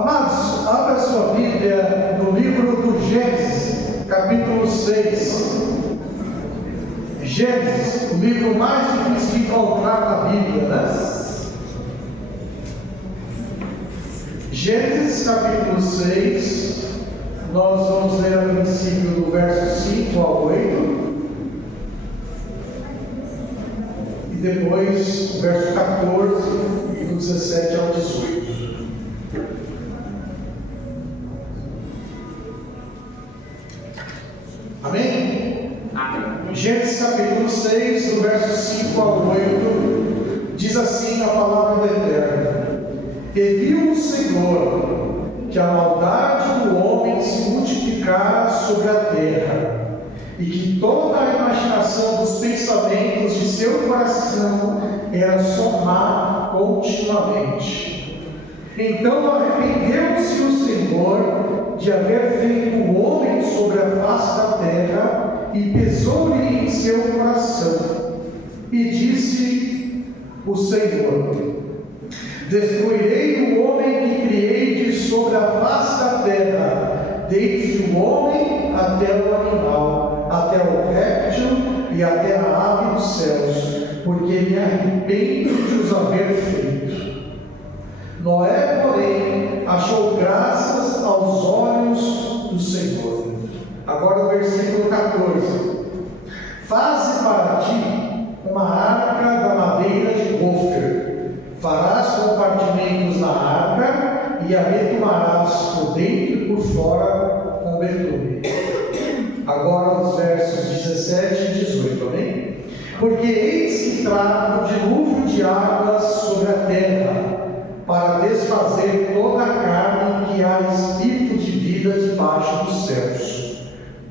Amados, abra sua Bíblia no livro do Gênesis, capítulo 6. Gênesis, o livro mais difícil de encontrar na Bíblia, né? Gênesis, capítulo 6, nós vamos ler a princípio do verso 5 ao 8. E depois o verso 14 e do 17 ao 18. Amém? Amém. Gênesis capítulo 6, do verso 5 ao 8, diz assim a palavra do Eterno: E viu o Senhor que a maldade do homem se multiplicara sobre a terra, e que toda a imaginação dos pensamentos de seu coração era só má continuamente. Então arrependeu-se o Senhor de haver feito o homem sobre a face da terra, e pesou-lhe em seu coração. E disse o Senhor: Destruirei o homem que criei de sobre a face da terra, desde o homem até o animal, até o réptil e até a ave dos céus, porque me arrependo de os haver feito. Noé, porém, achou graças aos olhos do Senhor. Agora o versículo 14: Faze para ti uma arca da madeira de gofer. Farás compartimentos na arca e a betumarás por dentro e por fora com betume. Agora os versos 17 e 18, amém? Porque eis que trago um dilúvio de águas sobre a terra, para desfazer toda a carne que há espírito de vida debaixo dos céus.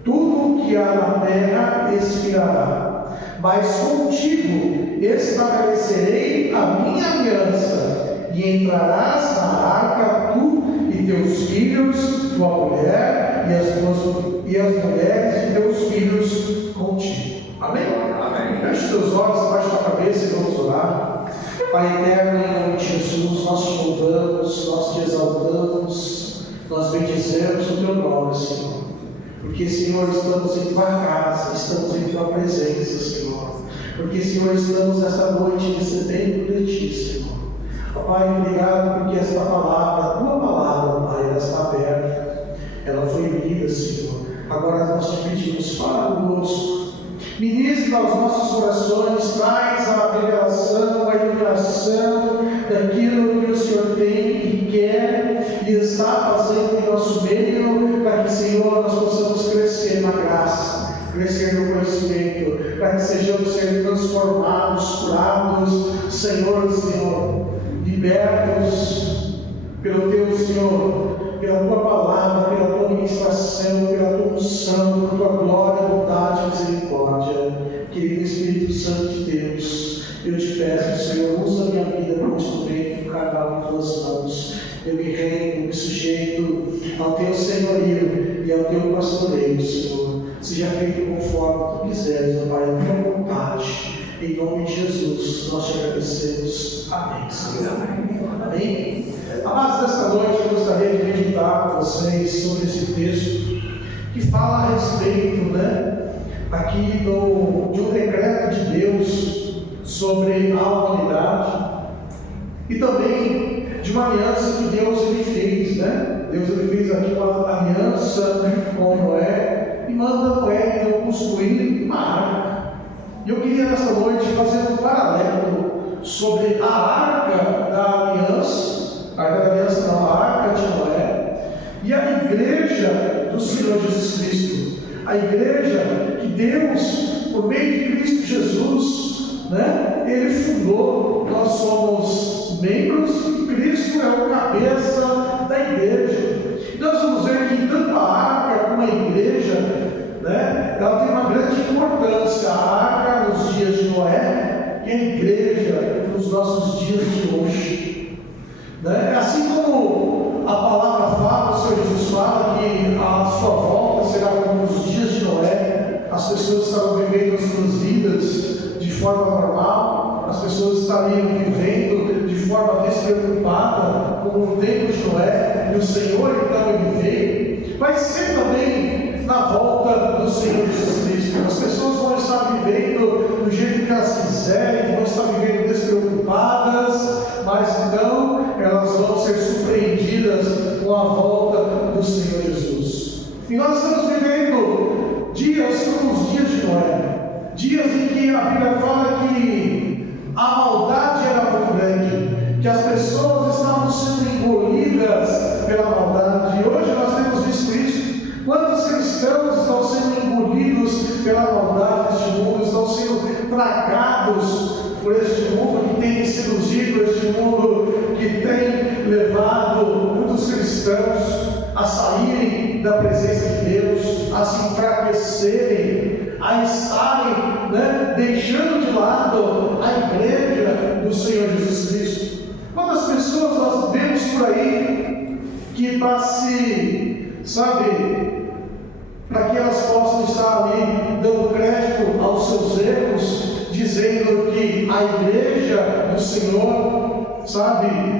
Tudo o que há na terra expirará, mas contigo estabelecerei a minha aliança, e entrarás na arca tu e teus filhos, tua mulher e as mulheres de teus filhos contigo. Amém? Amém. Feche teus olhos, abaixa a cabeça e vamos orar. Pai eterno, em nome de Jesus, nós te louvamos, nós te exaltamos, nós bendizemos o teu nome, Senhor. Porque, Senhor, estamos em tua casa, estamos em tua presença, Senhor. Porque, Senhor, estamos nesta noite recebendo de ti, Senhor. Ó Pai, obrigado porque esta palavra, a tua palavra, Pai, ela está aberta, ela foi lida, Senhor. Agora nós te pedimos, fala conosco. Ministra aos nossos corações, traz a revelação, a iluminação daquilo que o Senhor tem e quer e está fazendo em nosso meio, para que, Senhor, nós possamos crescer na graça, crescer no conhecimento, para que sejamos ser transformados, curados, Senhor, libertos pelo teu Senhor, pela tua palavra, pela tua ministração, pela tua unção, por tua glória, bondade e misericórdia. Querido Espírito Santo de Deus, eu te peço, Senhor, usa a minha vida como instrumento carnal em tuas mãos. Eu me rendo, me sujeito ao teu senhorio e ao teu pastoreio, Senhor. Seja feito conforme tu quiseres, ó Pai, a tua vontade. Em nome de Jesus, nós te agradecemos. Amém, Senhor. Amém. Amados, nesta noite eu gostaria de meditar com vocês sobre esse texto que fala a respeito, aqui de um decreto de Deus sobre a humanidade e também de uma aliança que Deus ele fez, Deus ele fez aqui uma aliança com Noé e manda Noé então construir uma arca. E eu queria nesta noite fazer um paralelo sobre a arca da aliança, a arca de Noé, e a igreja do Senhor Jesus Cristo, a igreja que Deus, por meio de Cristo Jesus, ele fundou. Nós somos membros e Cristo é o cabeça da igreja. E nós vamos ver que tanto a arca como a igreja, ela tem uma grande importância. A arca nos dias de Noé e a igreja nos nossos dias de hoje. Assim como a palavra fala, o Senhor Jesus fala que a sua volta será como nos dias de Noé, as pessoas estarão vivendo as suas vidas de forma normal, as pessoas estariam vivendo de forma despreocupada, como no tempo de Noé, e o Senhor Jesus Cristo. As pessoas vão estar vivendo do jeito que elas quiserem, vão estar vivendo despreocupadas, mas então elas vão ser surpreendidas com a volta do Senhor Jesus. E nós estamos vivendo dias como os dias de Noé, dias em que a Bíblia fala que a maldade era muito grande, que as pessoas estavam sendo engolidas pela maldade. E hoje nós temos visto isso. Quantos cristãos estão sendo engolidos pela maldade deste mundo, estão sendo tragados por este mundo que tem seduzido, este mundo que tem levado muitos cristãos a saírem da presença de Deus, a se enfraquecerem, a estarem, deixando de lado a igreja do Senhor Jesus Cristo. Quantas pessoas nós vemos por aí que para que elas possam estar ali dando crédito aos seus erros, dizendo que a igreja do Senhor,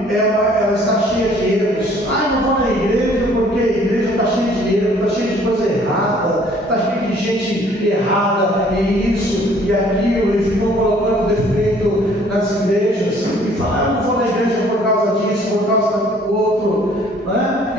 ela está cheia de erros. Não vou na igreja porque a igreja está cheia de erros, está cheia de coisa errada, está cheia de gente errada em isso e aquilo, e ficam colocando defeito nas igrejas e falam, não vou na igreja por causa disso, por causa do outro,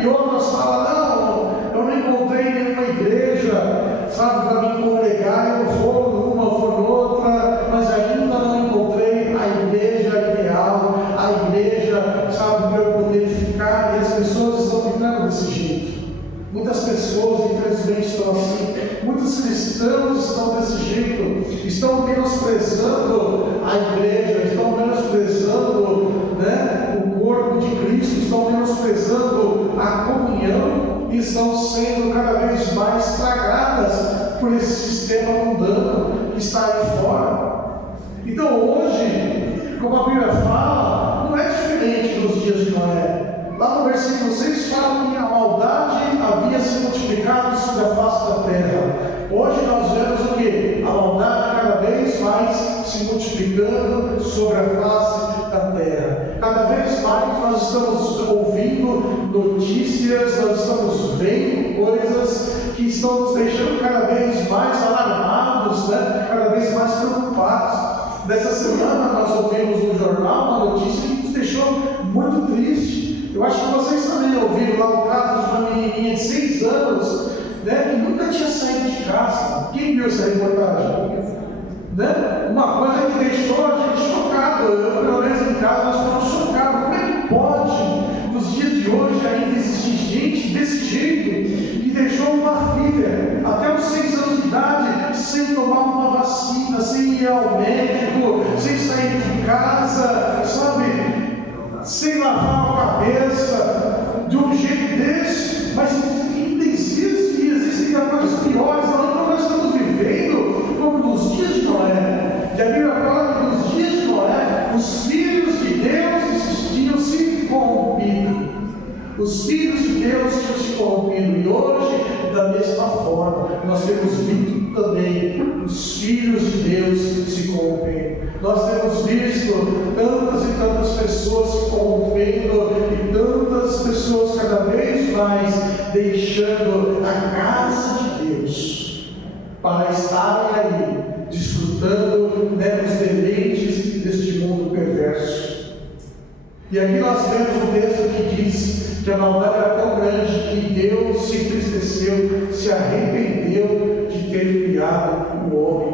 E outras falam, eu não encontrei nenhuma igreja, para me congregar, eu vou numa, vou noutra, mas ainda não encontrei a igreja ideal, a igreja, para eu poder ficar, e as pessoas estão ficando desse jeito. Muitas pessoas, infelizmente, estão assim, muitos cristãos estão desse jeito, estão menosprezando a igreja, estão menosprezando, o corpo de Cristo, estão menosprezando a comunhão e estão sendo cada vez mais tragadas por esse sistema mundano que está aí fora. Então hoje, como a Bíblia fala, não é diferente dos dias de Noé. Lá no versículo 6 fala que a maldade havia se multiplicado sobre a face da terra. Hoje nós vemos o que? A maldade cada vez mais se multiplicando sobre a face da terra. Cada vez mais nós estamos ouvindo notícias, nós estamos vendo coisas que estão nos deixando cada vez mais alarmados, cada vez mais preocupados. Nessa semana nós ouvimos no jornal uma notícia que nos deixou muito triste. Eu acho que vocês também ouviram lá o caso de uma menininha de 6 anos, que nunca tinha saído de casa. Quem viu essa reportagem? Uma coisa que deixou a gente chocado. Eu, pelo menos em casa, nós ficamos chocados. Como é que pode, nos dias de hoje, ainda existir gente desse jeito, que deixou uma filha até os 6 anos de idade sem tomar uma vacina, sem ir ao médico, sem sair de casa, sem lavar a cabeça, de um jeito desse? Mas ainda existem coisas piores. Então nós estamos vivendo como nos dias de Noé. E a Bíblia fala que nos dias de Noé, os filhos de Deus tinham se corrompido. Os filhos de Deus tinham se corrompido. E hoje, da mesma forma, nós temos visto também os filhos de Deus se corrompendo. Nós temos visto tantas e tantas pessoas se corrompendo e tantas pessoas cada vez mais deixando a casa de Deus para estarem aí desfrutando dos deleites deste mundo perverso. E aqui nós vemos um texto que diz que a maldade era tão grande que Deus se entristeceu, se arrependeu de ter criado o homem.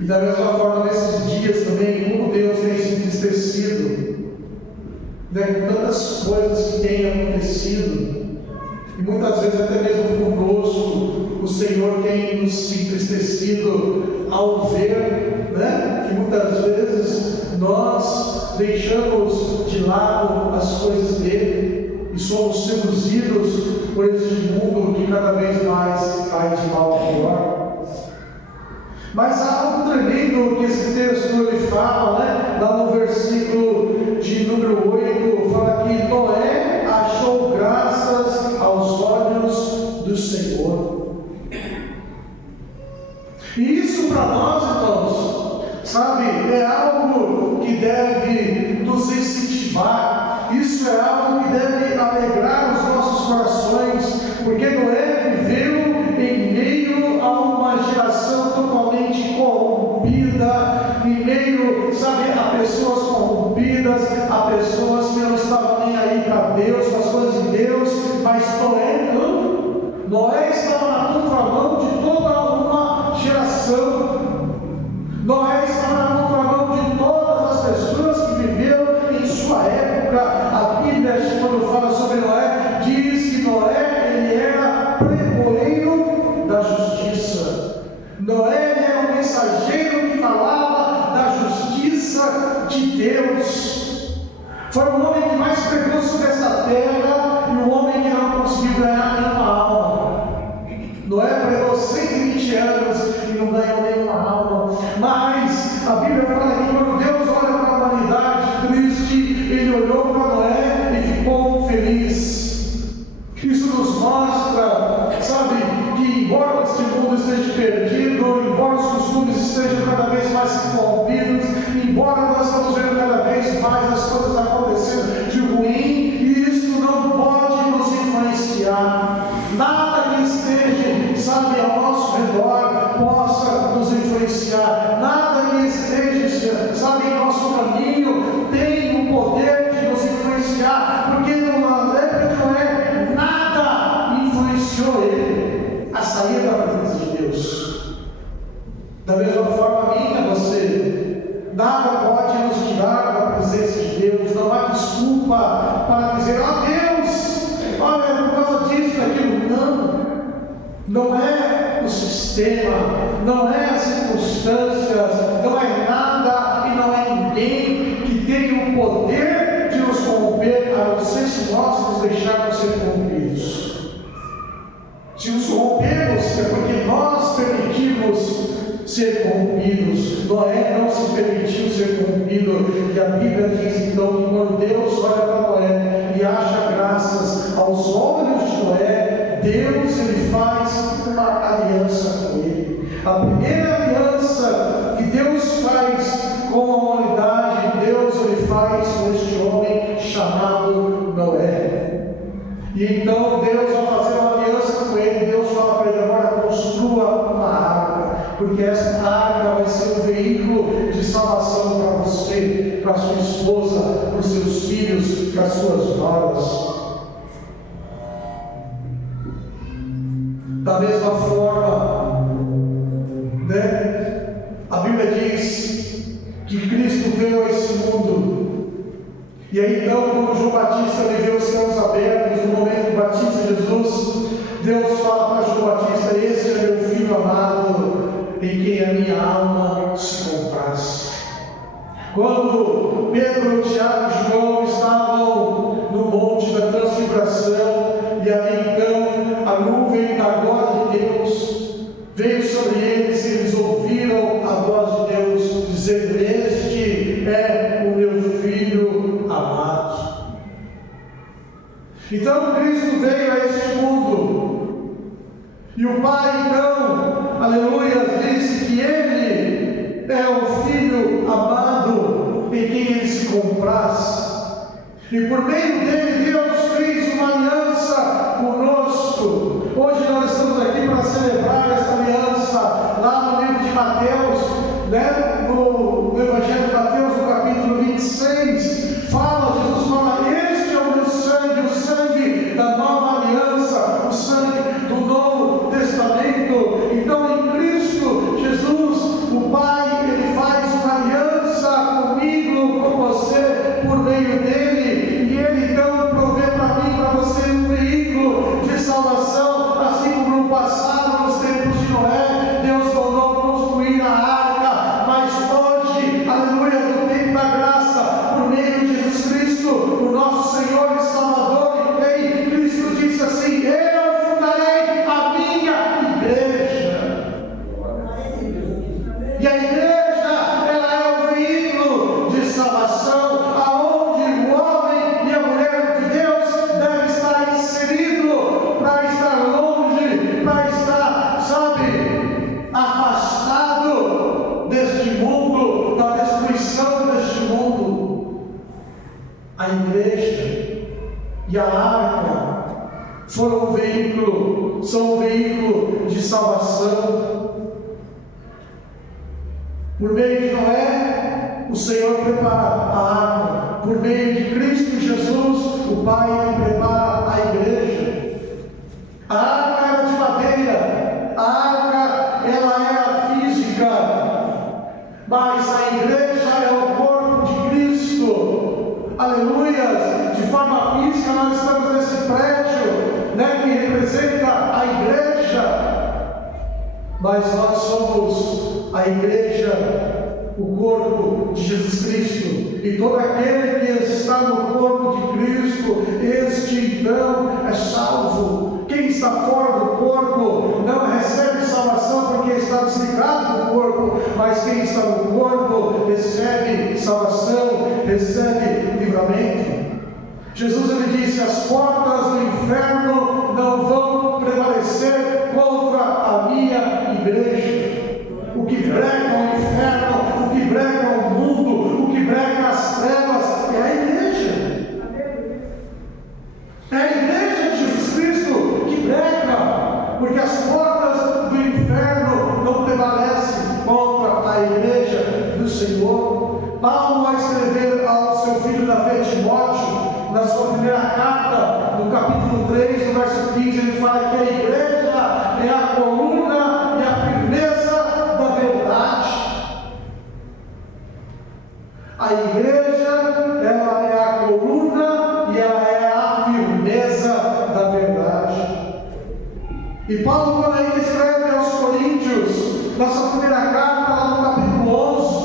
E da mesma forma, nesses dias também, como Deus tem se entristecido, com tantas coisas que têm acontecido, e muitas vezes até mesmo conosco, o Senhor tem nos se entristecido ao ver, que muitas vezes nós deixamos de lado as coisas dele e somos seduzidos por este mundo que cada vez mais cai de mal a pior. Mas há algo tremendo que esse texto ele fala, lá no versículo de número 8, fala que Noé achou graças aos olhos do Senhor. E isso para nós, irmãos, é algo que deve nos incentivar, isso é algo que deve alegrar os nossos corações, corrompidas, a pessoas que não estavam nem aí para Deus, para as coisas de Deus, mas Noé não. Noé estava na contramão de toda uma geração. Noé estava na contramão de todas as pessoas que viveram em sua época. A Bíblia, quando fala sobre Noé, diz que Noé ele era pregoeiro da justiça. Noé ele era um mensageiro que falava da justiça de Deus. Foi o homem que mais pregou sobre essa terra e o homem que não conseguiu ganhar nenhuma alma. Noé pregou 120 anos e não ganhou nenhuma alma. Mas a Bíblia fala que quando Deus olha para a humanidade triste, ele olhou para Noé e ficou feliz. Isso nos mostra, sabe, que embora este mundo esteja perdido, embora os costumes estejam cada vez mais corrompidos, embora nós estamos vendo cada vez mais as coisas acontecendo de ruim, isso não pode nos influenciar. Nada que esteja, sabe, ao nosso redor possa nos influenciar. Nada que esteja, sabe, em nosso caminho tem o poder de nos influenciar, porque numa época de Noé, nada influenciou ele a sair da presença de Deus. Da mesma forma, você, nada pode nos tirar da presença de Deus. Não há desculpa para dizer: Deus, olha, é por causa disso, daquilo. Não é o sistema, não é as circunstâncias, não é nada e não é ninguém que tem o poder de nos corromper, a não ser se nós nos deixarmos ser corrompidos. Se nos corrompemos, é porque nós permitimos ser corrompidos. Noé não se permitiu ser corrompido, e a Bíblia diz então que quando Deus olha para Noé e acha graças aos olhos de Noé, Deus ele faz uma aliança com ele. A primeira aliança que Deus faz com a humanidade, Deus ele faz com este homem chamado Noé. E então Deus, ao fazer uma aliança com ele, Deus fala para ele: agora construa uma arca, porque essa arca vai ser um veículo de salvação para você, para sua esposa, para os seus filhos, para as suas noras. Da mesma forma, a Bíblia diz que Cristo veio a esse mundo. E aí então, quando João Batista vê os céus abertos, no momento que batiza Jesus, Deus fala para João Batista: esse é meu filho amado, em quem a minha alma se compraz. Quando Pedro, Tiago e João estavam no monte da transfiguração, e ali então a nuvem da glória de Deus veio sobre eles, e eles ouviram a voz de Deus dizendo: este é o meu filho amado. Então Cristo veio a este mundo, e o Pai então, aleluia, disse que ele é o filho amado em quem ele se compraz. E por meio dele, Deus fez uma aliança conosco. Hoje nós estamos aqui para celebrar essa aliança. Lá no livro de Mateus, no Evangelho de Mateus, no capítulo 26, Jesus fala: este é o meu sangue, o sangue da nova aliança, o sangue do Novo Testamento. Então, em Cristo Jesus, o Pai, ele faz uma aliança comigo, com você, por meio dele. E ele então provê para mim, para você, um veículo de salvação, assim como no passado, nos tempos de Noé, Deus mandou construir a arca. Mas hoje, aleluia, no tempo da graça, por meio de Jesus Cristo, o nosso Senhor e Salvador e Rei, Cristo disse assim: eu fundarei a minha igreja. E a igreja, ela é o veículo de salvação, aonde o homem e a mulher de Deus devem estar inseridos, para estar longe, para estar, sabe, afastado deste mundo, da destruição deste mundo. A igreja e a arca são um veículo de salvação. Por meio de Noé, o Senhor prepara a arca. meio de Cristo Jesus, o Pai prepara a igreja. A arca era de madeira, a arca ela era física, mas a igreja é o corpo de Cristo. Aleluia! De forma física nós estamos nesse prédio, né, que representa a igreja, mas nós somos a igreja, o corpo de Jesus Cristo. E todo aquele que está no corpo de Cristo, este então é salvo. Quem está fora do corpo não recebe salvação porque está desligado do corpo, mas quem está no corpo recebe salvação, recebe livramento. Jesus ele disse: as portas do inferno não vão prevalecer contra a minha igreja. O que brega o inferno, o que brega o mundo, o que brega as trevas é a igreja. É a igreja de Jesus Cristo que brega, porque as portas do inferno não prevalecem contra a igreja do Senhor. Paulo vai escrever ao seu filho da fé Timóteo, na sua primeira carta, no capítulo 3, no verso 15, ele fala que a igreja é a coluna e a firmeza da verdade. A igreja, ela é a coluna e ela é a firmeza da verdade. E Paulo, quando ele escreve aos Coríntios, na sua primeira carta, lá no capítulo 11,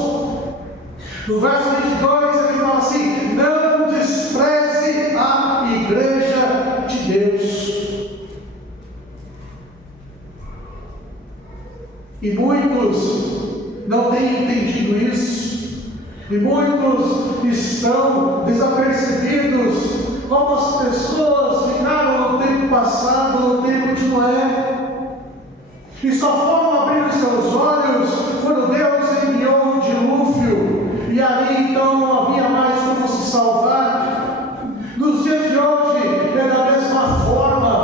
no verso 22, ele fala assim: não despreze a igreja de Deus. E muitos não têm entendido isso, e muitos estão desapercebidos, como as pessoas ficaram no tempo passado, no tempo de Noé, e só foram abrir os seus olhos quando Deus enviou o dilúvio, e ali então não havia mais como se salvar. Nos dias de hoje é da mesma forma.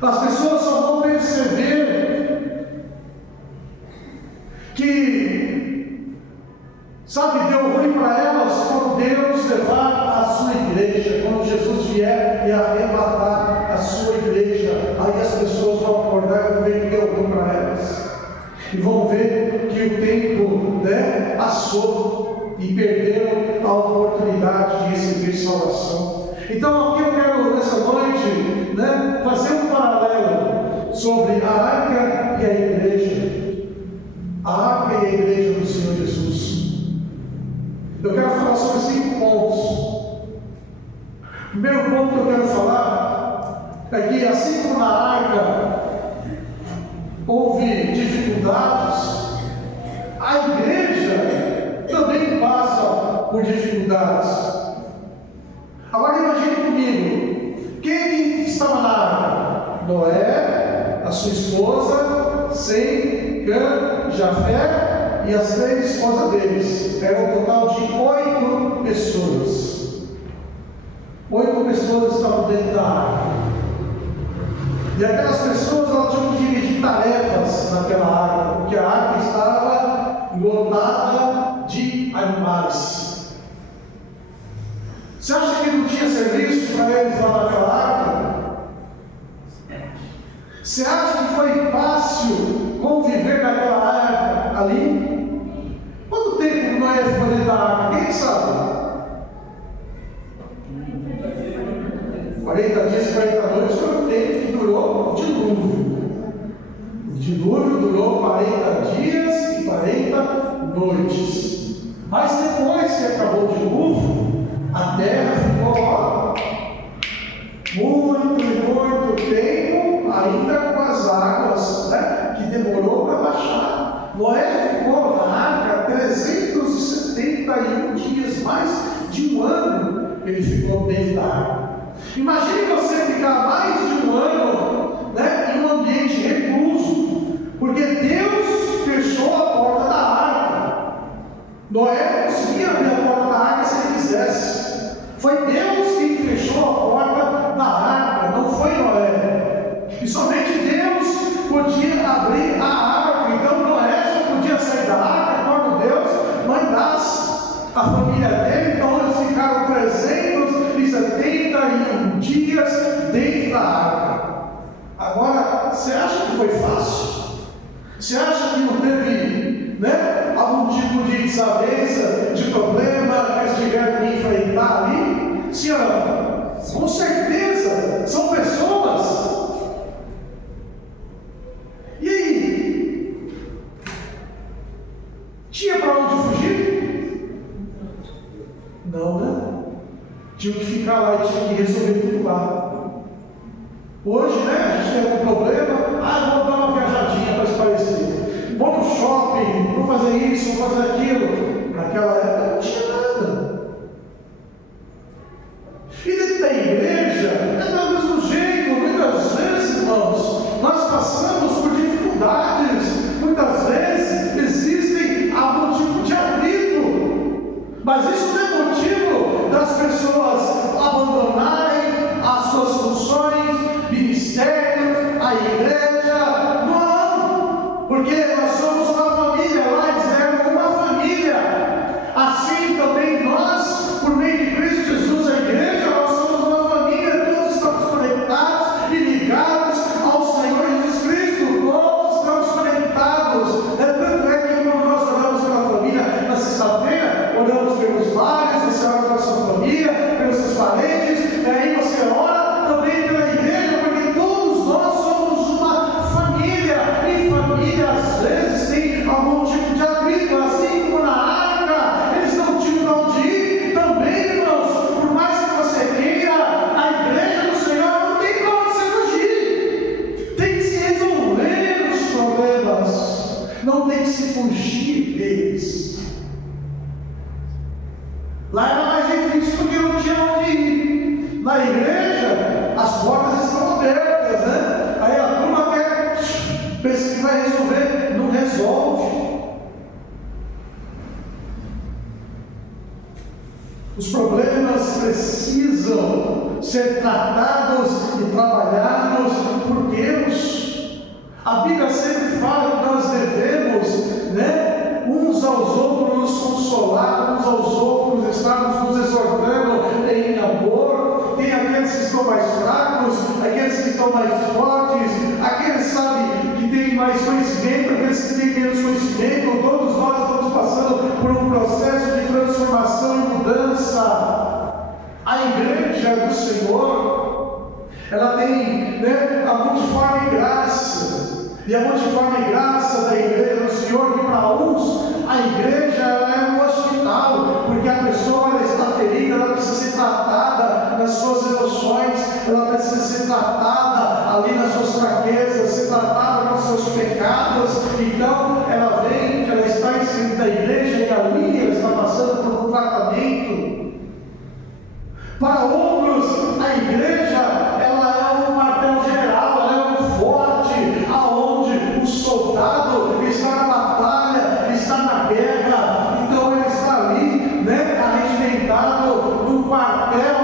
As pessoas só vão perceber que, sabe, deu ruim para elas quando Deus levar a sua igreja, quando Jesus vier e arrebatar a sua igreja. Aí as pessoas vão acordar e vão ver que deu ruim para elas, e vão ver que o tempo, né, passou e perderam a oportunidade de receber salvação. Então aqui eu quero nessa noite, né, fazer um paralelo sobre a arca e a igreja. A arca e a igreja do Senhor Jesus. Eu quero falar sobre 5 pontos. O primeiro ponto que eu quero falar é que, assim como na arca houve dificuldades, a igreja também passa por dificuldades. Agora imagine comigo, quem estava na arca? Noé, a sua esposa, Sem, Cã, Jafé e as 3 esposas deles. Era um total de 8 pessoas. 8 pessoas estavam dentro da arca. E aquelas pessoas, elas tinham que dividir tarefas naquela arca, porque a arca estava lotada de animais. Você acha que não tinha serviço para eles lá naquela arca? Você acha que foi fácil conviver naquela arca ali? Quanto tempo Noé ficou dentro da arca? Quem sabe? 40 dias e 40 noites foi o tempo que durou o dilúvio. O dilúvio durou 40 dias e 40 noites. Mas depois que acabou o dilúvio, a terra ficou ó, muito tempo ainda com as águas, né, que demorou para baixar. Noé ficou na arca 371 dias, mais de um ano ele ficou dentro da arca. Imagine você ficar mais de um ano, né, em um ambiente recluso, porque Deus fechou a porta da arca. Noé não conseguia abrir a porta da arca se ele quisesse. Foi Deus quem fechou a porta da arca, não foi Noé. E somente Deus podia abrir a arca. Então Noé só podia sair da arca quando Deus mandasse. a família dele, então eles ficaram 371 dias dentro da arca. Agora, você acha que foi fácil? Você acha que não teve, né, algum tipo de desavença, de problema que eles tiveram que enfrentar ali? Sim ou não? Com certeza, são pessoas. E aí? Tinha para onde fugir? Não, né? Tinha que ficar lá e tinha que resolver tudo lá. Hoje, né, a gente tem algum problema, vamos dar uma viajadinha para esparecer. Vou no shopping, vou fazer isso, vou fazer aquilo. Naquela época não tinha nada. E dentro da igreja é do mesmo jeito. Muitas vezes, irmãos, nós passamos por dificuldades. Muitas vezes existem algum tipo de atrito. Mas isso não é motivo das pessoas abandonarem as suas funções, ministérios, a igreja. Não! Porque nós somos uma família. Lá eles eram uma família. Assim também nós, por meio de Cristo Jesus, a igreja, nós somos uma família. Todos estamos conectados e ligados ao Senhor Jesus Cristo. Todos estamos conectados. Tanto é que quando nós oramos pela família na sexta-feira, oramos pelos lares, você ora pela sua família, pelos seus parentes, e aí você ora também pela igreja, porque todos nós somos uma família. E família às vezes tem algum tipo de atrito, assim como na arca, eles não tinham para onde ir. Também, irmãos, por mais que você queira, a igreja do Senhor não tem para onde você fugir. Tem que se resolver os problemas, não tem que se fugir deles. Lá era mais difícil porque não tinha onde ir. Na igreja, as portas estão abertas, né? Aí a turma quer, pensa que vai resolver, não resolve. Os problemas precisam ser tratados e trabalhados por Deus. A Bíblia sempre fala que nós devemos, né, uns aos outros nos consolar, uns aos outros estarmos nos exortando em amor. Tem aqueles que estão mais fracos, aqueles que estão mais fortes, aqueles, sabe, que têm mais conhecimento, aqueles que têm menos conhecimento. Todos nós estamos passando por um processo de transformação e mudança. A igreja do Senhor, ela tem, né, a multiforme graça. E a multiforme graça da igreja do Senhor, que para uns, a igreja é um hospital, porque a pessoa ela está ferida, ela precisa ser tratada nas suas emoções, ela precisa ser tratada ali nas suas fraquezas, ser tratada nos seus pecados. Então, ela vem, ela está inscrita na igreja e ali ela está passando por um tratamento. Para outros, a igreja, ela é um quartel-general, ela é um forte, aonde o soldado está na batalha, está na guerra. Então ele está ali, né, arregimentado num quartel,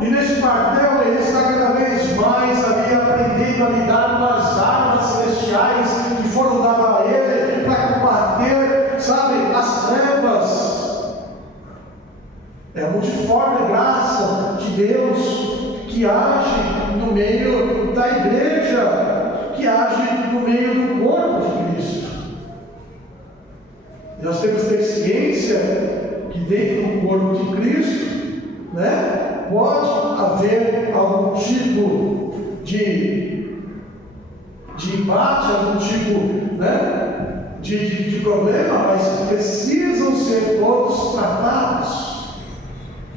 e nesse quartel ele está cada vez mais ali aprendendo a lidar com as armas celestiais que foram dadas a ele para combater, sabe, as trevas. É a multiforme graça de Deus que age no meio da igreja, que age no meio do corpo de Cristo. E nós temos que ter ciência que dentro do corpo de Cristo, né, pode haver algum tipo de embate, algum tipo, né, de problema, mas precisam ser todos tratados.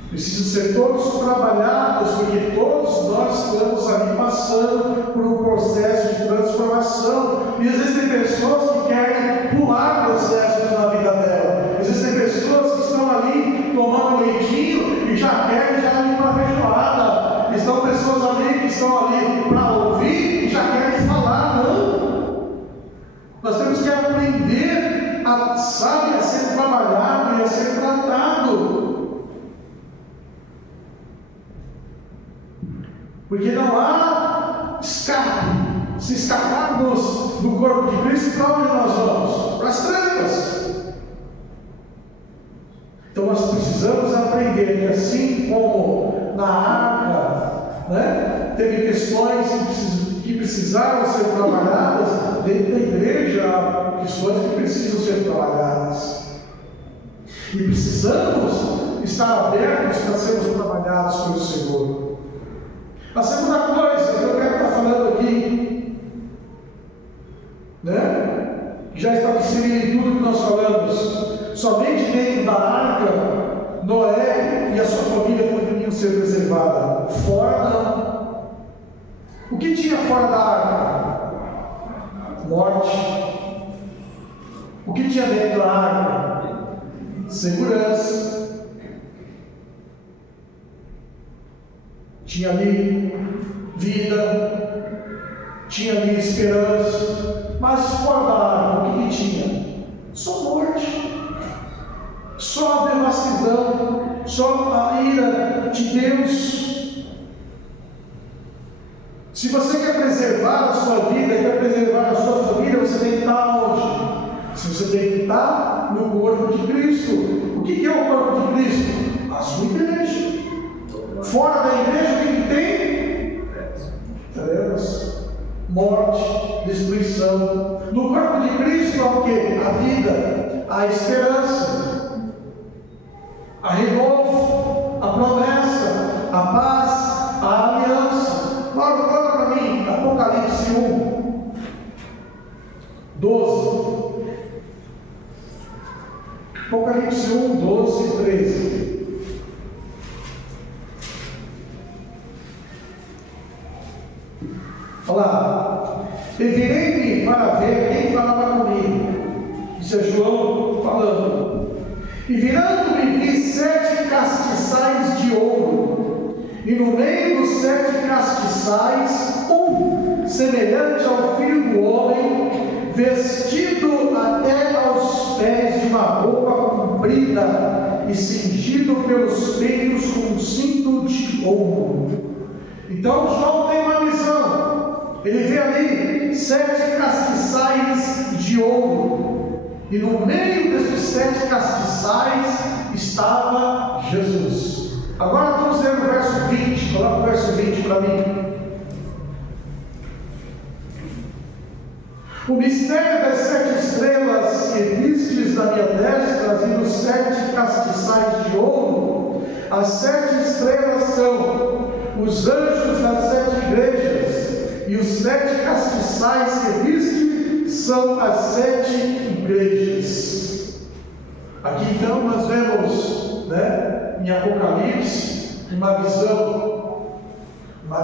Precisam ser todos trabalhados, porque todos nós estamos ali passando por um processo de transformação. E existem pessoas que querem pular processos na vida dela. Existem pessoas que estão ali tomando leitinho e já querem ir para a feijoada. Estão pessoas ali que estão ali para ouvir e já querem falar. Não! Nós temos que aprender a ser trabalhado e a ser tratado. Porque não há escape. Se escaparmos do corpo de Cristo, para onde nós vamos? Para as trevas. Então a nós precisamos aprender que, assim como na arca, né, teve questões que precisaram ser trabalhadas, dentro da igreja há questões que precisam ser trabalhadas. E precisamos estar abertos para sermos trabalhados pelo Senhor. A segunda coisa que eu quero estar falando aqui, né, já está inserido em tudo que nós falamos, somente dentro da arca, Noé e a sua família poderiam ser preservadas, fora não. O que tinha fora da arca? Morte. O que tinha dentro da arca? Segurança. Tinha ali vida, tinha ali esperança, mas fora da arca, o que tinha? Só morte, só a devassidão, só a ira de Deus. Se você quer preservar a sua vida, quer preservar a sua família, você tem que estar onde? Se você tem que estar no corpo de Cristo. O que é o corpo de Cristo? A sua igreja. Fora da igreja, o que tem? Trevas, morte, destruição. No corpo de Cristo há o quê? A vida, a esperança, a renovo, a promessa, a paz, a aliança. Olha para mim, Apocalipse 1, 12. Apocalipse 1, 12 e 13. Olá, e virei-me para ver quem falava comigo. Isso é João falando. E virando-me vi 7 castiçais de ouro, e no meio dos 7 castiçais, semelhante ao filho do homem, vestido até aos pés de uma roupa comprida e cingido pelos peitos com um cinto de ouro. Então João tem uma visão. Ele vê ali 7 castiçais de ouro, e no meio desses 7 castiçais estava Jesus. Agora vamos ler o verso 20. Coloca o verso 20 para mim. O mistério das 7 estrelas que vistes na minha destra e dos 7 castiçais de ouro. As 7 estrelas são os anjos das 7 igrejas, e os 7 castiçais que viste são as 7 igrejas. Aqui então nós vemos, né, em Apocalipse, uma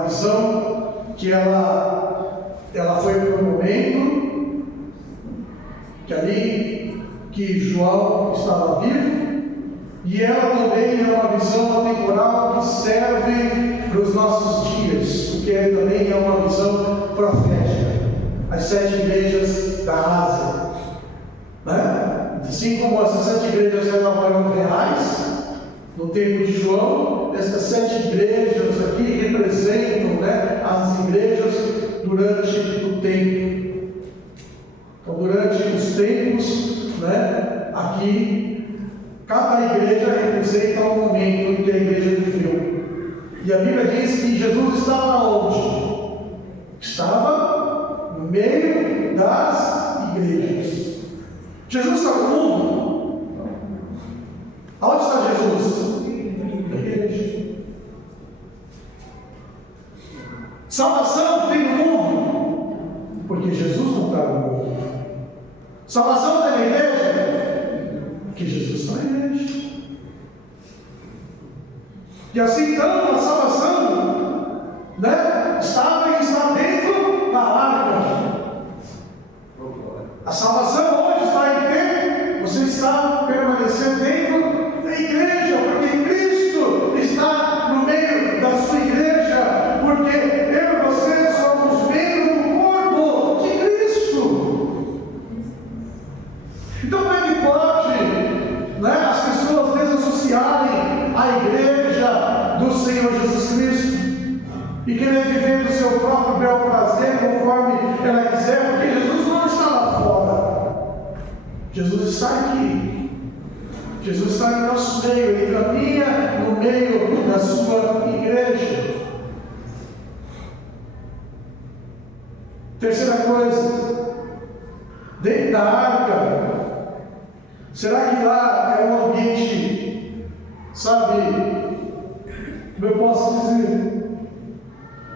visão que ela foi para um momento que ali que João estava vivo, e ela também é uma visão atemporal que serve para os nossos dias, porque também é uma visão profética. As 7 igrejas da Ásia, né? Assim como essas 7 igrejas eram reais no tempo de João, essas 7 igrejas aqui representam, né, as igrejas durante o tempo. Então, durante os tempos, né, aqui cada igreja representa um momento em que a igreja viveu. E a Bíblia diz que Jesus estava onde? Estava no meio das igrejas. Jesus está no mundo? Aonde está Jesus? Na igreja. Salvação tem no mundo? Porque Jesus não está no mundo. Salvação tem na igreja? Porque Jesus está na igreja. E assim então a salvação, né, estava e está dentro da arca. A salvação hoje está em quem? Você está permanecendo dentro da igreja, porque Cristo está no meio da sua igreja, porque eu e você somos membros do corpo de Cristo. Então como é que pode, né, as pessoas desassociarem a igreja do Senhor Jesus Cristo e querer viver do seu próprio bel prazer conforme ela quiser, porque Jesus não está lá fora, Jesus está aqui. Jesus está no nosso meio, Ele caminha no meio da sua igreja. Terceira coisa, dentro da arca, será que lá é um ambiente, sabe, como eu posso dizer,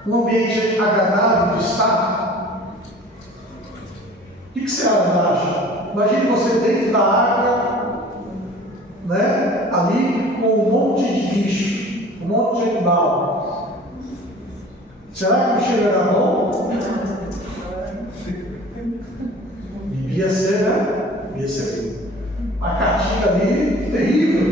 um ambiente agradável de estar? O que você acha? Imagine você dentro da arca, né, ali com um monte de bicho, um monte de animal. Será que o cheiro era bom? Devia ser, né? Devia ser. A caatinga ali, terrível.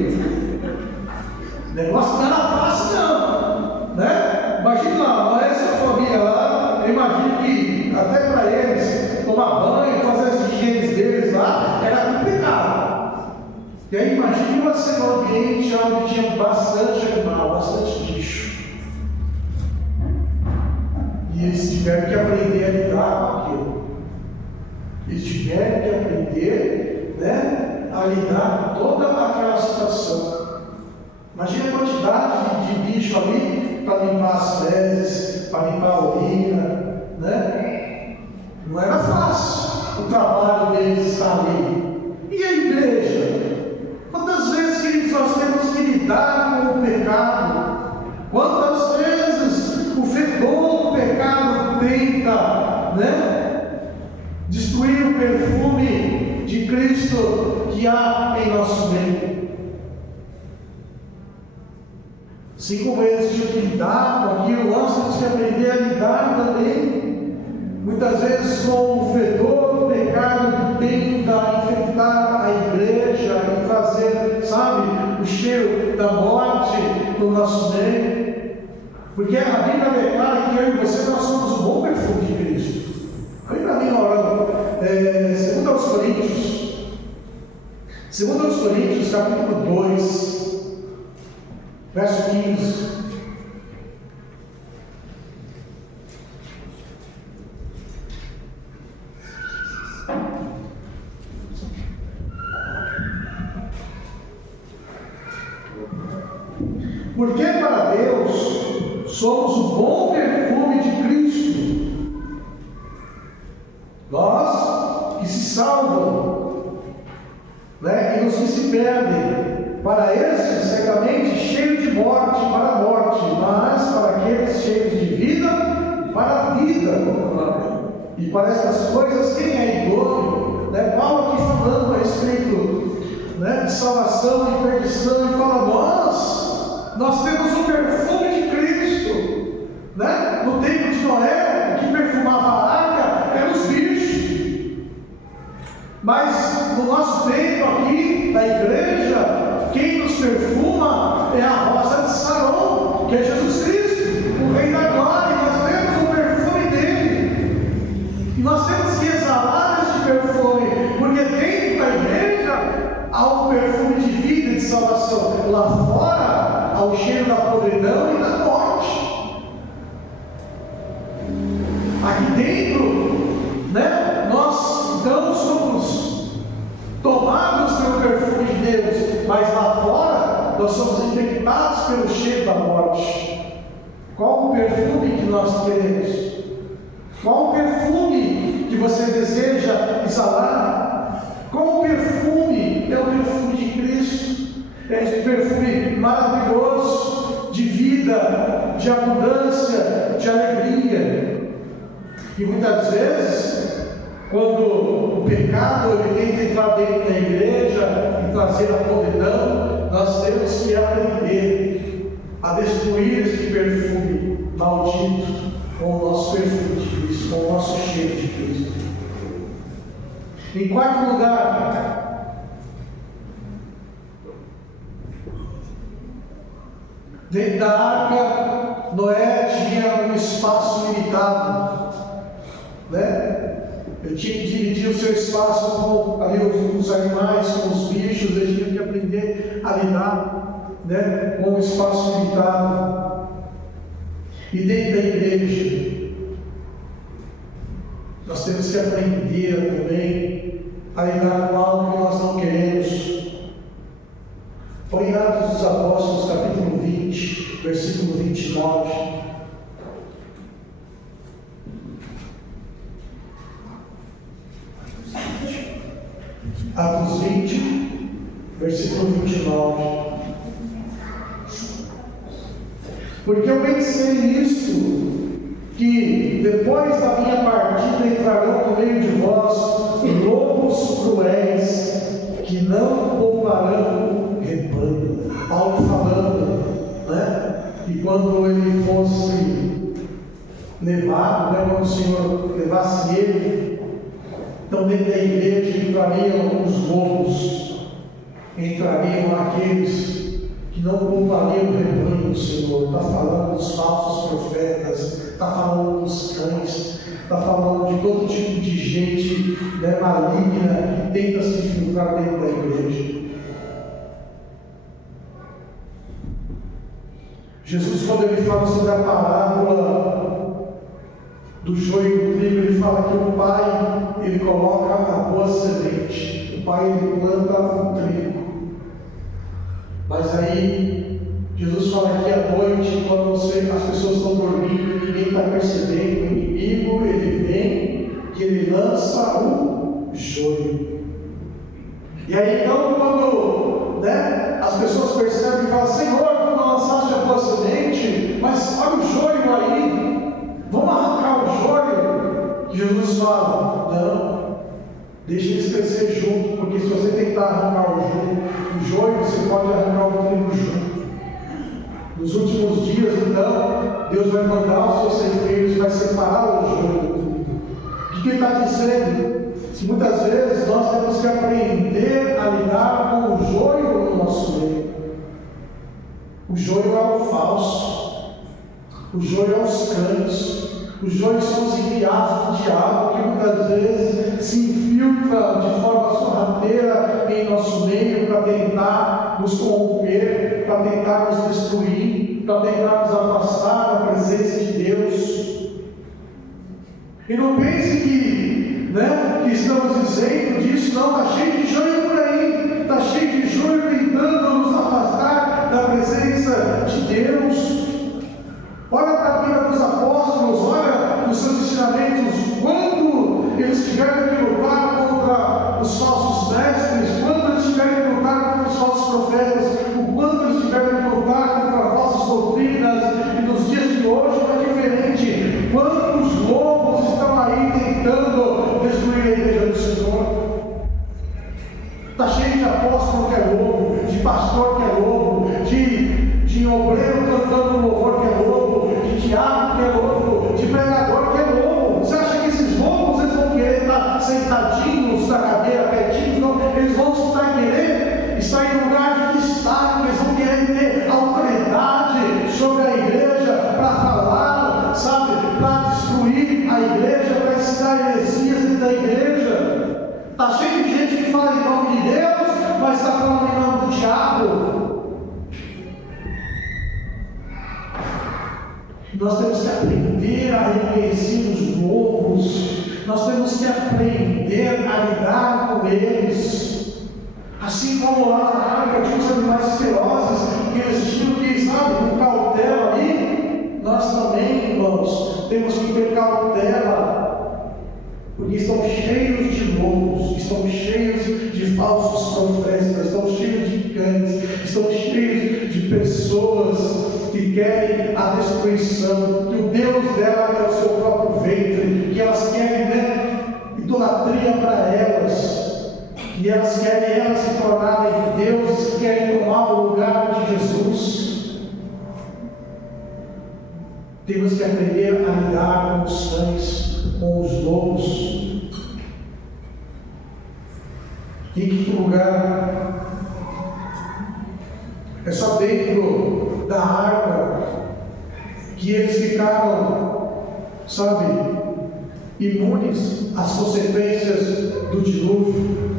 O negócio não era fácil, não. Né? Imagina lá, essa família lá, eu imagino que até para eles tomar banho, fazer as higienes deles lá, era complicado. E aí imagina você num ambiente onde tinha bastante animal, bastante bicho. E eles tiveram que aprender a lidar com aquilo. Eles tiveram que aprender, né, a lidar com toda aquela situação. Imagina a quantidade de bicho ali para limpar as fezes, para limpar a urina, né? Não era fácil o trabalho deles estar ali. E a igreja? Quantas vezes, queridos, nós temos que lidar com o pecado? Quantas vezes o fedor do pecado tenta, né, destruir o perfume de Cristo que há em nosso meio? Assim como eles tinham que lidar com aquilo, nós temos que aprender a lidar também, muitas vezes, com o fedor do pecado que tenta infectar a igreja e trazer, sabe, o cheiro da morte no nosso meio. Porque a Bíblia declara que eu e você, nós somos o bom perfume de Cristo. Vem para mim orando. 2 aos Coríntios, capítulo 2, verso 15. Porque para Deus somos o bom perfume de Cristo. Nós que se salvam, né, e os que se perdem, para estes certamente cheio de morte para a morte, mas para aqueles cheios de vida para a vida. E para estas coisas quem é idôneo? Né? Paulo aqui falando a respeito, né, de salvação e perdição, e fala: nós temos o perfume de Cristo, né? No tempo de Noé, o que perfumava a arca eram os bichos, mas no nosso tempo aqui, na igreja, quem nos perfuma é a rosa de Saron, que é Jesus Cristo, o Rei da Glória. E nós temos o perfume dele, e nós temos que exalar este perfume, porque dentro da igreja há um perfume de vida e de salvação, lá fora há o cheiro da podridão e da morte. Aqui dentro, né, nós então somos tomados pelo perfume de Deus, mas lá fora nós somos infectados pelo cheiro da morte. Qual o perfume que nós queremos? Qual o perfume que você deseja exalar? Qual o perfume? É o perfume de Cristo. É esse perfume maravilhoso de vida, de abundância, de alegria. E muitas vezes, quando o pecado ele tenta entrar dentro da igreja e trazer a podridão, nós temos que aprender a destruir esse perfume maldito com o nosso perfume de Cristo, com o nosso cheiro de Cristo. Em quarto lugar, dentro da arca, Noé tinha um espaço limitado, né? Ele tinha que dividir o seu espaço com ali, os animais, com os bichos. Ele tinha que aprender a lidar, né, com um espaço limitado. E dentro da igreja, nós temos que aprender também a lidar com algo que nós não queremos. Foi em Atos dos Apóstolos, capítulo 20, versículo 29. Atos 20, versículo 29. Porque eu pensei nisto, que depois da minha partida entrarão no meio de vós lobos cruéis, que não pouparão rebanho. Paulo falando, né? E quando ele fosse levado, né? Quando o Senhor levasse ele, então dentro da igreja entrariam os lobos, entrariam aqueles que não poupariam o rebanho do Senhor. Está falando dos falsos profetas, está falando dos cães, está falando de todo tipo de gente, né, maligna, que tenta se infiltrar dentro da igreja. Jesus, quando ele fala sobre a parábola do joio e do trigo, ele fala que o pai, ele coloca a boa semente, o pai, ele planta o trigo. Mas aí, Jesus fala que à noite, quando as pessoas estão dormindo, ninguém está percebendo, o inimigo, ele vem e ele lança o joio. E aí então, quando, né, as pessoas percebem e falam: Senhor, tu não lançaste a boa semente, mas olha o joio aí, vamos arrancar o joio. Jesus fala: não, deixa eles crescer junto, porque se você tentar arrancar o joio, você pode arrancar o trigo junto. Nos últimos dias, então, Deus vai mandar os seus ceifeiros e vai separar o joio do trigo. O que ele está dizendo? Muitas vezes nós temos que aprender a lidar com o joio no nosso meio. O joio é o falso, o joio é os cães, os joios são os enviados do diabo, que muitas vezes se infiltra de forma sorrateira em nosso meio para tentar nos corromper, para tentar nos destruir, para tentar nos afastar da presença de Deus. E não pense que estamos isentos disso, não. Está cheio de joio por aí, está cheio de joio tentando nos afastar da presença de Deus. Olha para a vida dos apóstolos, olha nos seus ensinamentos, quando eles tiveram que lutar contra os falsos mestres, quando eles tiveram que lutar contra os falsos profetas, o quanto eles tiveram que lutar contra falsas doutrinas. E nos dias de hoje não é diferente. Quantos lobos estão aí tentando destruir a igreja do Senhor? Está cheio de apóstolo que é lobo, de pastor que é lobo, de obreiro cantando louvor que é lobo, de diabo que é lobo, de pregador que é lobo. Você acha que esses lobos eles vão querer estar sentadinhos na cadeira, quietinhos? Não, eles vão querer estar em lugar de destaque, eles vão querer ter autoridade sobre a igreja para falar, sabe, para destruir a igreja, para ensinar heresias dentro da igreja. Está cheio de gente que fala em nome de Deus, mas está falando em nome do diabo. Nós temos que aprender a reconhecer os lobos, nós temos que aprender a lidar com eles. Assim como lá na arca tinha os animais ferozes, que eles tinham que, sabe, com cautela ali, nós também, irmãos, temos que ter cautela, porque estão cheios de lobos, estão cheios de falsos profetas, estão cheios de cães, estão cheios de pessoas que querem a destruição, que o Deus dela é o seu próprio ventre, que elas querem, idolatria para elas, que elas querem se tornarem deuses, que querem tomar o lugar de Jesus. Temos que aprender a lidar com os cães, com os lobos. Em quinto lugar, é só dentro da arca que eles ficaram, sabe, imunes às consequências do dilúvio.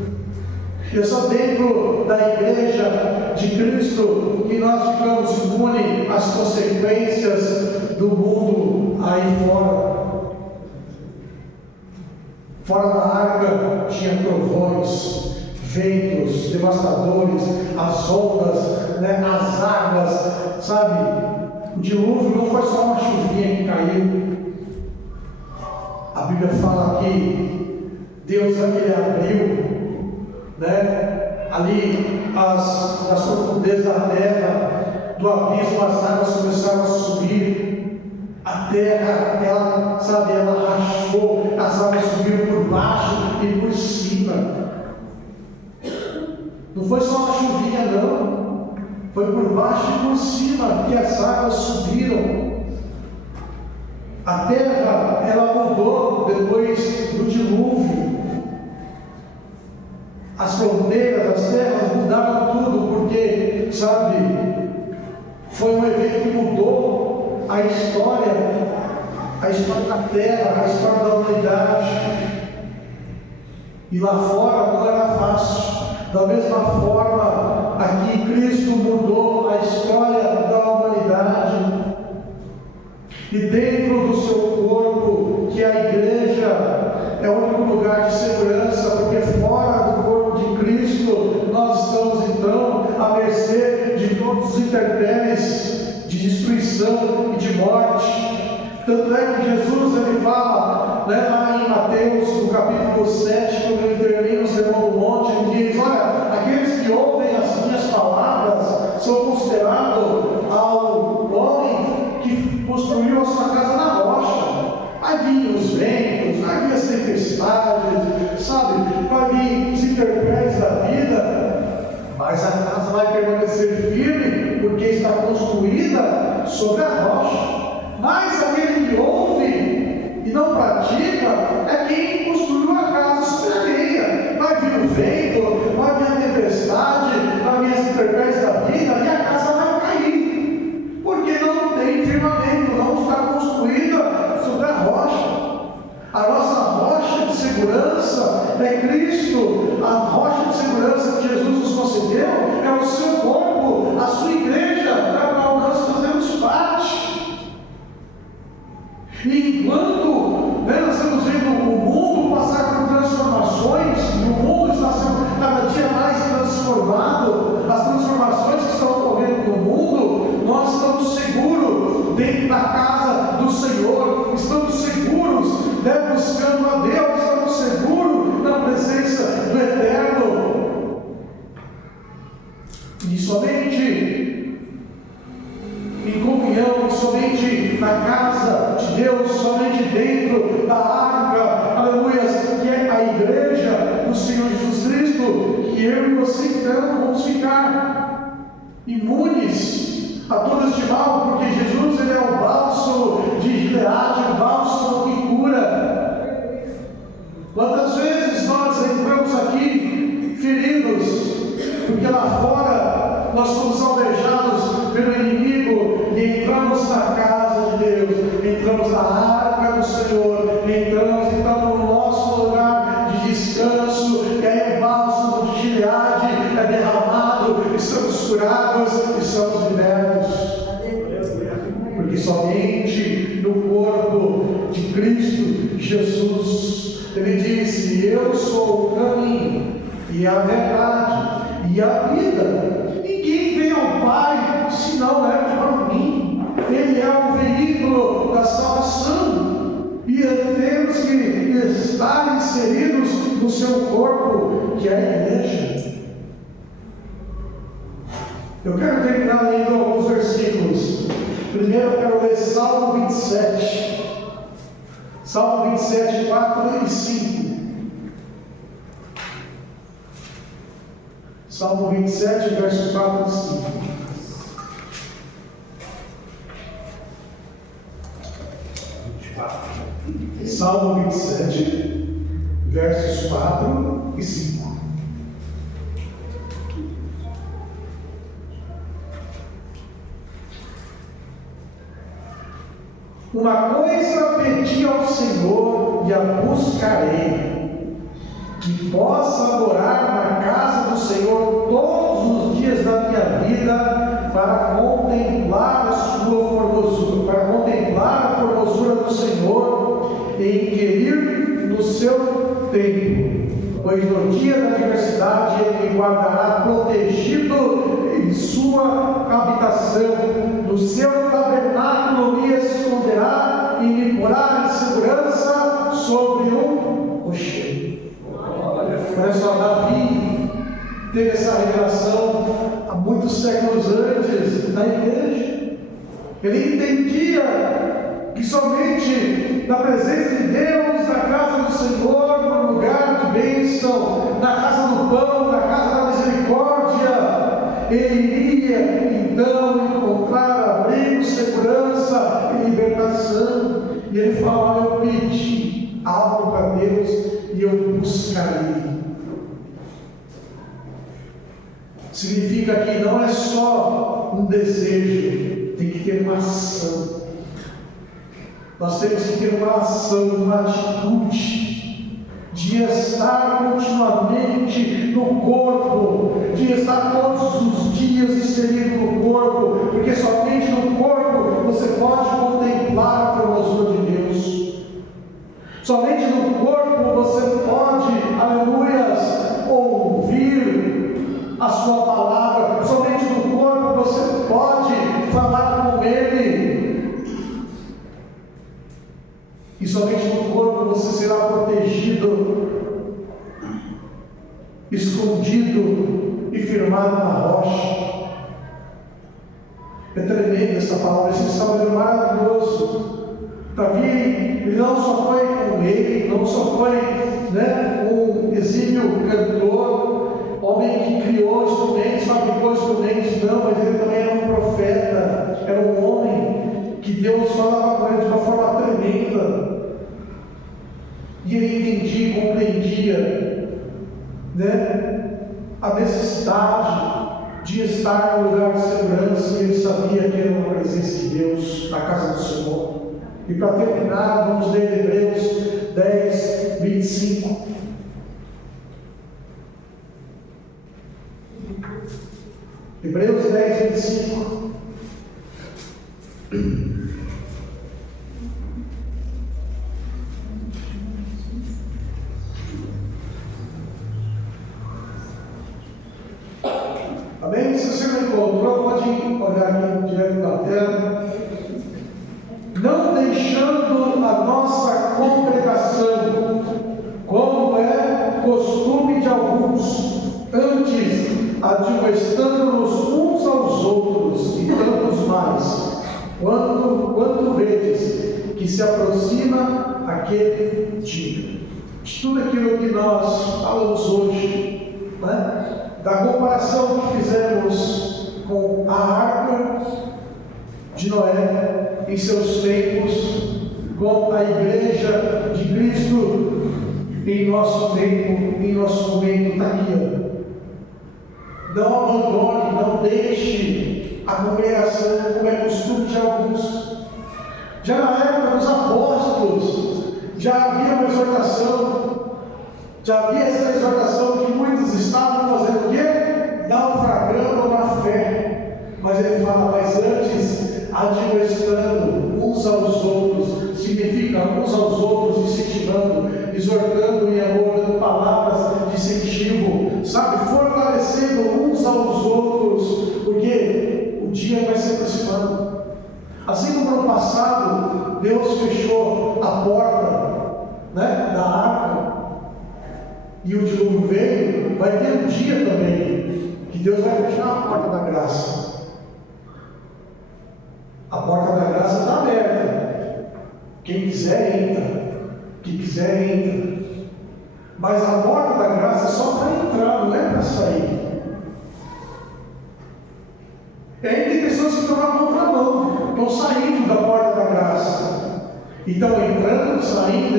É só dentro da igreja de Cristo que nós ficamos imunes às consequências do mundo aí fora. Fora da arca tinha trovões, ventos devastadores, as ondas, né, as águas, sabe? O dilúvio não foi só uma chuvinha que caiu. A Bíblia fala que Deus ele abriu, né, ali das profundezas da terra, do abismo, as águas começaram a subir. A terra, ela rachou, as águas subiram por baixo e por cima. Não foi só uma chuvinha, não. Foi por baixo e por cima que as águas subiram. A terra, ela mudou depois do dilúvio. As fronteiras, as terras mudaram tudo, porque, sabe, foi um evento que mudou a história da terra, a história da humanidade. E lá fora não era fácil. Da mesma forma, aqui Cristo mudou a história da humanidade. E dentro do seu corpo, que a igreja é o único lugar de segurança, porque fora do corpo de Cristo, nós estamos então à mercê de todos os intempéries, de destruição e de morte. Tanto é que Jesus ele fala, né, lá em Mateus, no capítulo 7, quando ele termina o Sermão do Monte, ele diz: olha, aqueles que ouvem as minhas palavras são considerados ao homem que construiu a sua casa na rocha. Vai vir os ventos, vai vir as tempestades, sabe? Vai vir os intempéries da vida, mas a casa vai permanecer firme, porque está construída sobre a rocha. Mas aquele que ouve e não pratica é quem construiu a casa sobre a areia. Vai vir o vento, vai vir a tempestade, vai vir as intempéries da vida e a casa vai cair, porque não tem firmamento, não está construída sobre a rocha. A nossa rocha de segurança é Cristo. A rocha de segurança que Jesus nos concedeu é o seu corpo, a sua igreja, da qual nós fazemos parte. E enquanto nós estamos vendo o mundo passar por transformações, e o mundo está sendo cada dia mais transformado, as transformações que estão ocorrendo no mundo, nós estamos seguros dentro da casa do Senhor, estamos seguros, buscando a Deus, estamos seguros na presença do Eterno. E somente em comunhão, somente na casa de Deus, somente dentro da arca, aleluia, que é a igreja do Senhor Jesus Cristo, que eu e você então vamos ficar imunes a todo este mal, porque Jesus ele é o bálsamo de Gileade, o bálsamo que cura. Quantas vezes nós entramos aqui feridos, porque lá fora nós fomos alvejados pelo inimigo e entramos na casa de Deus, entramos na arca do Senhor, entramos então no nosso lugar de descanso, e aí o bálsamo de Gileade é derramado, estamos curados, estamos libertos, porque somente no corpo de Cristo Jesus, ele disse: eu sou o caminho e a verdade e a vida. Ninguém vem ao Pai se não é por mim. Ele é o veículo da salvação. E temos que estar inseridos no seu corpo, que é a igreja. Eu quero terminar lendo alguns versículos. Primeiro eu quero ler Salmo 27. Salmo 27, 4 e 5. Salmo 27, versos 4 e 5. Salmo 27, versos 4 e 5. Uma coisa pedi ao Senhor e a buscarei, que possa morar na casa do Senhor todos os dias da minha vida, para contemplar a sua formosura, para contemplar a formosura do Senhor e inquirir no seu templo. pois no dia da adversidade Ele me guardará protegido em sua habitação, no seu tabernáculo me esconderá e me porá em segurança sobre um rochedo. Olha só, Davi teve essa revelação há muitos séculos antes na igreja. Ele entendia que somente na presença de Deus, na casa do Senhor, no lugar de bênção, na casa do pão, na casa da misericórdia, ele iria então encontrar abrigo, segurança e libertação. E ele fala: eu pedi algo para Deus e eu buscarei. Significa que não é só um desejo, tem que ter uma ação. Nós temos que ter uma ação, uma atitude de estar continuamente no corpo, de estar todos os dias inserido no corpo, porque somente no corpo você pode contemplar a formosura de Deus. Somente no corpo você pode, aleluias, ouvir a sua palavra. Somente no corpo você pode falar com Ele. E somente no corpo você será protegido, escondido e firmado na rocha. É tremenda essa palavra, esse salmo é maravilhoso. Davi, ele não só foi um rei, não só foi um exímio cantor, homem que criou instrumentos, fabricou instrumentos, não, mas ele também era um profeta, era um homem que Deus falava com ele de uma forma tremenda. E ele entendia e compreendia a necessidade de estar no lugar de segurança, e ele sabia que era uma presença de Deus na casa do Senhor. E para terminar, vamos ler Hebreus 10, 25. Hebreus 10, 25. Amém? Se você não encontrou, pode olhar aqui direto na tela. Não deixando a nossa congregação, como é costume de alguns, antes admoestando-nos uns aos outros, e tantos mais, quanto vedes que se aproxima aquele dia. De tudo aquilo que nós falamos hoje, da comparação que fizemos com a arca de Noé em seus tempos, com a igreja de Cristo em nosso tempo, em nosso momento, está aqui. Não abandone, não deixe a congregação, como é costume de alguns. Já na época dos apóstolos, já havia uma exortação, já havia essa exortação que muitos estavam fazendo o quê? Naufragando na fé. Mas ele fala, mas antes, admoestando uns aos outros, significa uns aos outros, incentivando, exortando em amor, dando palavras de incentivo, sabe, fortalecendo uns aos outros, porque o dia vai se aproximando. Assim como no passado, Deus fechou a porta da arca, e o dilúvio veio, vai ter um dia também, que Deus vai fechar a porta da graça. A porta da graça está aberta. Quem quiser entra. Quem quiser entra. Mas a porta da graça é só para entrar, não é para sair. E aí tem pessoas que estão na contramão, estão saindo da porta da graça. E estão entrando, saindo,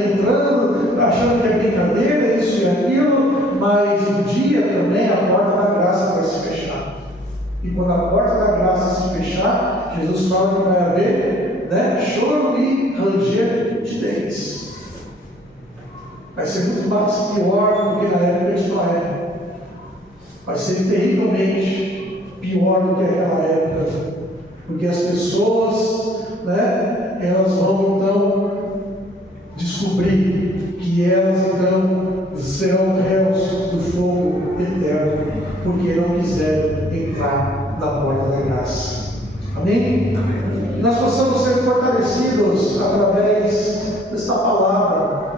achando que é brincadeira, isso e aquilo, mas um dia também a porta da graça vai se fechar. E quando a porta da graça se fechar, Jesus fala que vai haver choro e ranger de dentes. Vai ser muito mais pior do que na época de Noé. Vai ser terrivelmente pior do que aquela época. Porque as pessoas, elas vão então descobrir que elas então serão réus do fogo eterno, porque não quiseram entrar na porta da graça. Amém? Que nós possamos ser fortalecidos através desta palavra,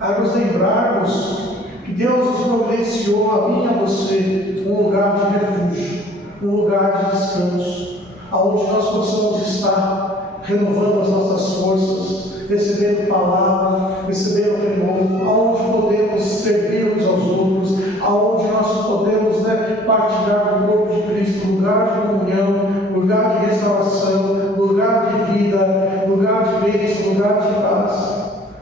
a nos lembrarmos que Deus nos providenciou a mim e a você um lugar de refúgio, um lugar de descanso, aonde nós possamos estar renovando as nossas forças, recebendo palavra, recebendo renovo, aonde podemos servir uns aos outros, aonde nós podemos partilhar do corpo de Cristo, lugar de comunhão, lugar de restauração, lugar de vida, lugar de bênção, lugar de paz.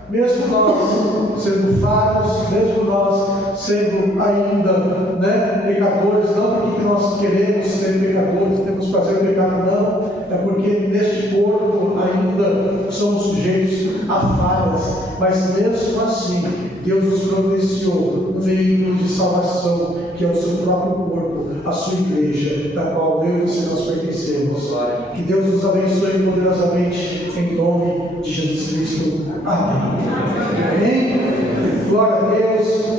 Mesmo nós sendo falhos, mesmo nós sendo ainda pecadores, não porque nós queremos ser pecadores, temos prazer no pecado, não, é porque neste corpo ainda somos sujeitos a falhas, mas mesmo assim, Deus nos providenciou um veículo de salvação, que é o seu próprio corpo, a sua igreja, da qual eu e você nós pertencemos. Que Deus nos abençoe poderosamente, em nome de Jesus Cristo. Amém. Amém. Glória a Deus.